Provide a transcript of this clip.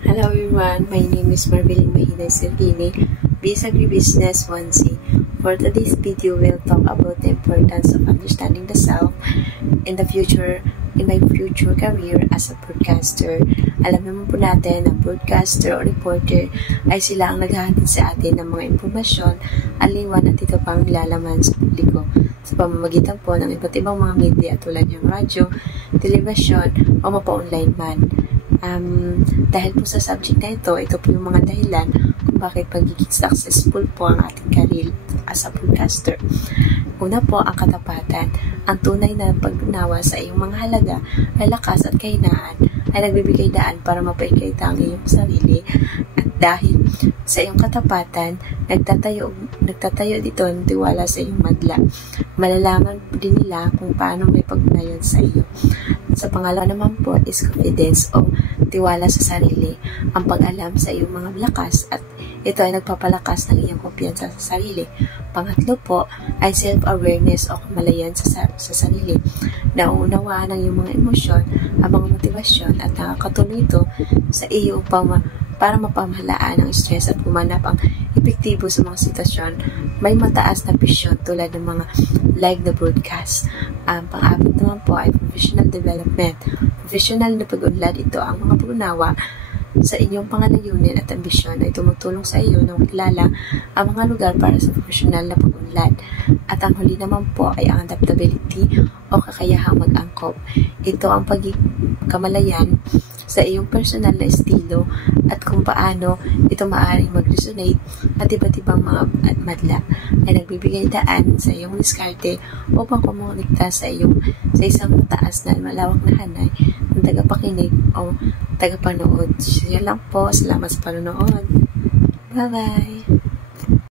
Hello everyone, my name is Marvelin Mahina Sardini, Biz Agribusiness 1C. For today's video, we'll talk about the importance of understanding the self in my future career as a broadcaster. Alam naman po natin na broadcaster o reporter ay sila ang naghahatid sa atin ng mga impormasyon, aliwan at ito pang lalaman sa publiko sa pamamagitan po ng iba't ibang mga media tulad ng radyo, telebisyon o mapa-online man. Dahil po sa subject na ito po yung mga dahilan kung bakit pagiging successful po ang ating career as a broadcaster. Una po, ang katapatan. Ang tunay na pag-unawa sa iyong mga halaga ay lakas at kahinaan ay nagbibigay daan para mapaikita ang iyong sarili. At dahil sa iyong katapatan, nagtatayo dito ng tiwala sa iyong madla. Malalaman din nila kung paano may pagbunayan sa iyo. Sa pangalawa naman po is confidence o tiwala sa sarili. Ang pag-alam sa iyong mga lakas at ito ay nagpapalakas ng iyong kumpiyansa sa sarili. Pangatlo po ay self-awareness o kamalayan sa sarili. Nauunawaan ang iyong mga emosyon, ang mga motibasyon at nakakatulong ito sa iyo para mapamahalaan ang stress at gumanap ang epektibo sa mga sitwasyon. May mataas na passion tulad ng mga like the broadcast. Pang-apat naman po ay professional development. Professional na pag-unlad, ito ang mga pag-unawa sa inyong pangalayunin at ambisyon ay tumutulong sa iyo na makilala ang mga lugar para sa professional na pag-unlad. At ang huli naman po ay ang adaptability o kakayahang mag-angkop. Ito ang pagkamalayan sa iyong personal na estilo at kung paano ito maaaring mag-resonate at iba't ibang mga madla ay nagbibigay daan sa iyong diskarte upang kumunikta sa isang mataas na malawak na hanay ng tagapakinig o tagapanood. Yan lang po. Salamat sa panonood. Bye-bye!